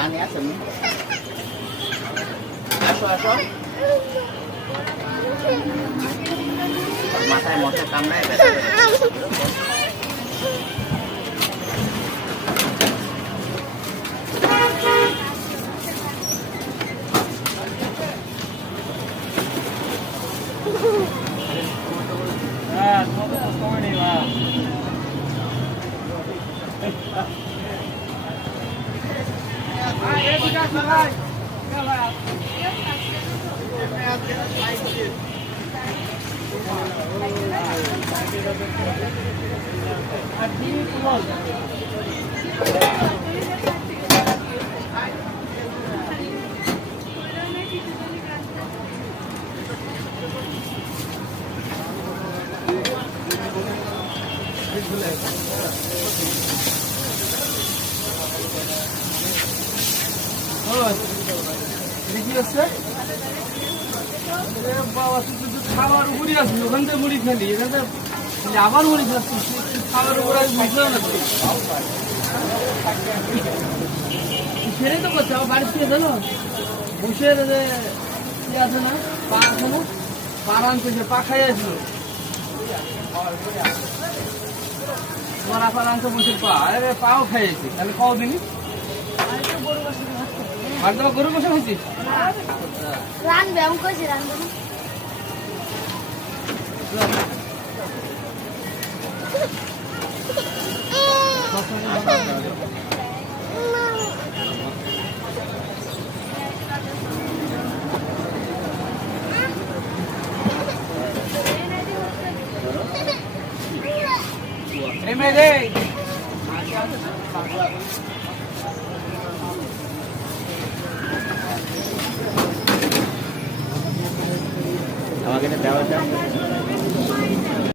পানি আছে নি? আসো আসো মাথায় মশা কামড়ায় ব্যথা খাবার উপরই আসি ওখান থেকে মুড়ি খেলি এখানে আবার মুড়ি খাচ্ছি খাবার উপর আমি বুঝলাম না ছেড়ে তো করছে আমার বাড়ির থেকে জানো বসে কি আছে না পা আছে না পা আনতেছে পা খাই আসলো তোমার আপার আনতে বসে পা আরে পাও খাইয়েছি তাহলে কদিনই আর তোমার গরু বসে খাইছিস রানবে আমি কইছি রানবে না আমাকে দেওয়া